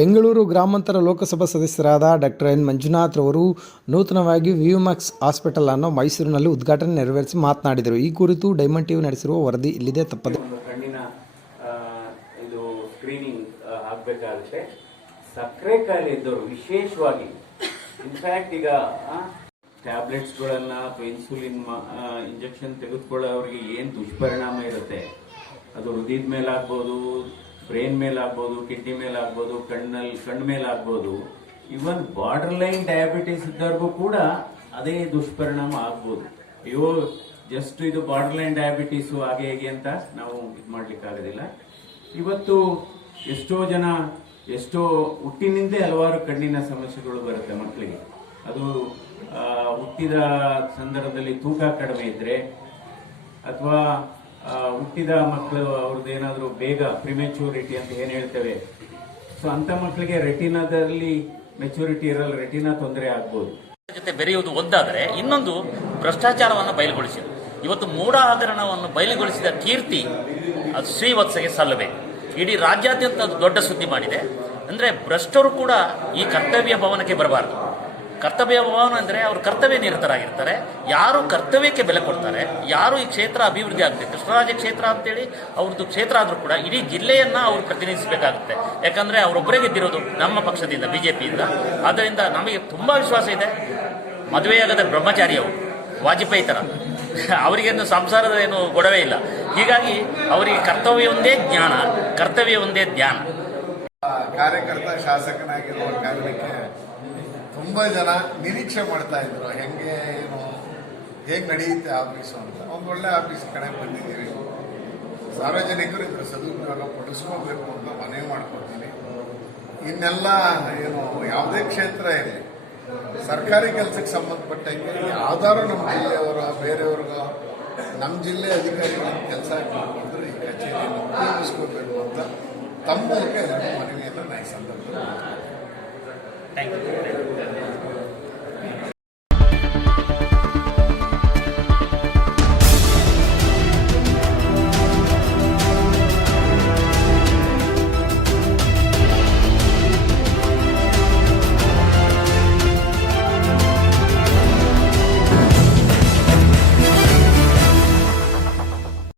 ಬೆಂಗಳೂರು ಗ್ರಾಮಾಂತರ ಲೋಕಸಭಾ ಸದಸ್ಯರಾದ doctor N Manjunath ಅವರು ನೂತನವಾಗಿ ವಿಯುಮ್ಯಾಕ್ಸ್ ಹಾಸ್ಪಿಟಲ್ ಅನ್ನು ಮೈಸೂರಿನಲ್ಲಿ ಉದ್ಘಾಟನೆ ನೆರವೇರಿಸಿ ಮಾತನಾಡಿದರು. ಈ ಕುರಿತು ಡೈಮಂಡ್ ಟಿವಿ ನಡೆಸಿರುವ ವರದಿ ಇಲ್ಲಿದೆ, ತಪ್ಪದೆ. ಕಣ್ಣಿನ ಇದು ಸ್ಕ್ರೀನಿಂಗ್ ಆಗಬೇಕಾಗುತ್ತೆ. ಸಕ್ಕರೆ ಕಾಯಿಲೆ ಇದ್ದವರು ವಿಶೇಷವಾಗಿ ಈಗ ಟ್ಯಾಬ್ಲೆಟ್ಸ್ಗಳನ್ನ ಅಥವಾ ಇನ್ಸುಲಿನ್ ಇಂಜೆಕ್ಷನ್ ತೆಗೆದುಕೊಳ್ಳೋರಿಗೆ ಏನು ದುಷ್ಪರಿಣಾಮ ಇರುತ್ತೆ? ಅದು ಹೃದಯದ ಮೇಲೆ ಆಗ್ಬೋದು ಬ್ರೈನ್ ಮೇಲೆ ಆಗ್ಬೋದು ಕಿಡ್ನಿ ಮೇಲೆ ಆಗ್ಬೋದು ಕಣ್ಣಲ್ಲಿ ಕಣ್ಣು ಮೇಲೆ ಆಗ್ಬೋದು ಇವನ್ ಬಾರ್ಡರ್ ಲೈನ್ ಡಯಾಬಿಟಿಸ್ ಇದ್ದವ್ರಿಗೂ ಕೂಡ ಅದೇ ದುಷ್ಪರಿಣಾಮ ಆಗ್ಬೋದು. ಅಯ್ಯೋ ಜಸ್ಟ್ ಇದು ಬಾರ್ಡರ್ ಲೈನ್ ಡಯಾಬಿಟೀಸು ಹಾಗೆ ಹೇಗೆ ಅಂತ ನಾವು ಇದು ಮಾಡ್ಲಿಕ್ಕೆ ಆಗೋದಿಲ್ಲ. ಇವತ್ತು ಎಷ್ಟೋ ಜನ, ಎಷ್ಟೋ ಹುಟ್ಟಿನಿಂದ ಹಲವಾರು ಕಣ್ಣಿನ ಸಮಸ್ಯೆಗಳು ಬರುತ್ತೆ ಮಕ್ಕಳಿಗೆ ಅದು ಹುಟ್ಟಿದ ಸಂದರ್ಭದಲ್ಲಿ ತೂಕ ಕಡಿಮೆ ಇದ್ರೆ, ಅಥವಾ ಹುಟ್ಟಿದ ಮಕ್ಕಳು ಅವ್ರದ್ದು ಏನಾದರೂ ಬೇಗ ಪ್ರಿಮೆಚೂರಿಟಿ ಅಂತ ಏನು ಹೇಳ್ತೇವೆ? ಸೊ ಅಂತ ಮಕ್ಕಳಿಗೆ ರೆಟಿನಾದಲ್ಲಿ ಮೆಚುರಿಟಿ ಇರಲ್ಲ ರೆಟಿನಾ ತೊಂದರೆ ಆಗ್ಬೋದು. ಜೊತೆ ಬೆರೆಯುವುದು ಒಂದಾದರೆ ಇನ್ನೊಂದು ಭ್ರಷ್ಟಾಚಾರವನ್ನು ಬಯಲುಗೊಳಿಸಿದೆ. ಇವತ್ತು ಮೂಢ ಹಗರಣವನ್ನು ಬಯಲುಗೊಳಿಸಿದ ಕೀರ್ತಿ ಅದು ಶ್ರೀವತ್ಸಗೆ ಸಲ್ಲಬೇಕು ಇಡೀ ರಾಜ್ಯಾದ್ಯಂತ ಅದು ದೊಡ್ಡ ಸುದ್ದಿ ಮಾಡಿದೆ. ಅಂದರೆ ಭ್ರಷ್ಟರು ಕೂಡ ಈ ಕರ್ತವ್ಯ ಭವನಕ್ಕೆ ಬರಬಾರದು. ಕರ್ತವ್ಯ ಭವನ ಅಂದರೆ ಅವರು ಕರ್ತವ್ಯ ನಿರತರಾಗಿರ್ತಾರೆ. ಯಾರು ಕರ್ತವ್ಯಕ್ಕೆ ಬೆಲೆ ಕೊಡ್ತಾರೆ, ಯಾರು ಈ ಕ್ಷೇತ್ರ ಅಭಿವೃದ್ಧಿ ಆಗುತ್ತೆ ಕೃಷ್ಣರಾಜ ಕ್ಷೇತ್ರ ಅಂತೇಳಿ ಅವ್ರದ್ದು ಕ್ಷೇತ್ರ ಆದರೂ ಕೂಡ ಇಡೀ ಜಿಲ್ಲೆಯನ್ನು ಅವರು ಪ್ರತಿನಿಧಿಸಬೇಕಾಗುತ್ತೆ. ಯಾಕಂದ್ರೆ ಅವರೊಬ್ಬರೇ ಗೆದ್ದಿರೋದು ನಮ್ಮ ಪಕ್ಷದಿಂದ, ಬಿಜೆಪಿಯಿಂದ. ಆದ್ದರಿಂದ ನಮಗೆ ತುಂಬಾ ವಿಶ್ವಾಸ ಇದೆ. ಮದುವೆಯಾಗದ ಬ್ರಹ್ಮಚಾರಿ ಅವರು, ವಾಜಪೇಯಿ ಥರ ಅವರಿಗೇನು ಸಂಸಾರದ ಏನು ಗೊಡವೆ ಇಲ್ಲ. ಹೀಗಾಗಿ ಅವರಿಗೆ ಕರ್ತವ್ಯ ಒಂದೇ ಜ್ಞಾನ, ಕರ್ತವ್ಯ ಒಂದೇ ಧ್ಯಾನ. ಕಾರ್ಯಕರ್ತ ಶಾಸಕನಾಗಿರುವ ಕಾರಣಕ್ಕೆ ತುಂಬಾ ಜನ ನಿರೀಕ್ಷೆ ಮಾಡ್ತಾ ಇದ್ರು, ಹೆಂಗೆ ಏನು, ಹೇಗ್ ನಡೆಯುತ್ತೆ ಆಫೀಸು ಅಂತ. ಒಂದು ಒಳ್ಳೆ ಆಫೀಸ್ ಕಡೆ ಬಂದಿದ್ದೀವಿ ಸಾರ್ವಜನಿಕರು ಇದ್ರ ಸದುಪಯೋಗ ಪಡಿಸ್ಕೋಬೇಕು ಅಂತ ಮನವಿ ಮಾಡ್ಕೊತೀನಿ. ಇನ್ನೆಲ್ಲ ಏನು, ಯಾವುದೇ ಕ್ಷೇತ್ರ ಇರಲಿ ಸರ್ಕಾರಿ ಕೆಲಸಕ್ಕೆ ಸಂಬಂಧಪಟ್ಟಂಗೆ ಯಾವ್ದಾದ್ರು ನಮ್ಮ ಜಿಲ್ಲೆಯವರ, ಬೇರೆಯವ್ರಿಗ, ನಮ್ಮ ಜಿಲ್ಲೆ ಅಧಿಕಾರಿಗಳ ಕೆಲಸ ಮಾಡಿಕೊಂಡ್ರೆ ಈ ಕಚೇರಿಯನ್ನು ಉಪಯೋಗಿಸ್ಕೋಬೇಕು ಅಂತ ತಮ್ಮ ಮನವಿಯನ್ನು ನಾ ಈ ಸಂದರ್ಭದಲ್ಲಿ ಥ್ಯಾಂಕ್ ಯು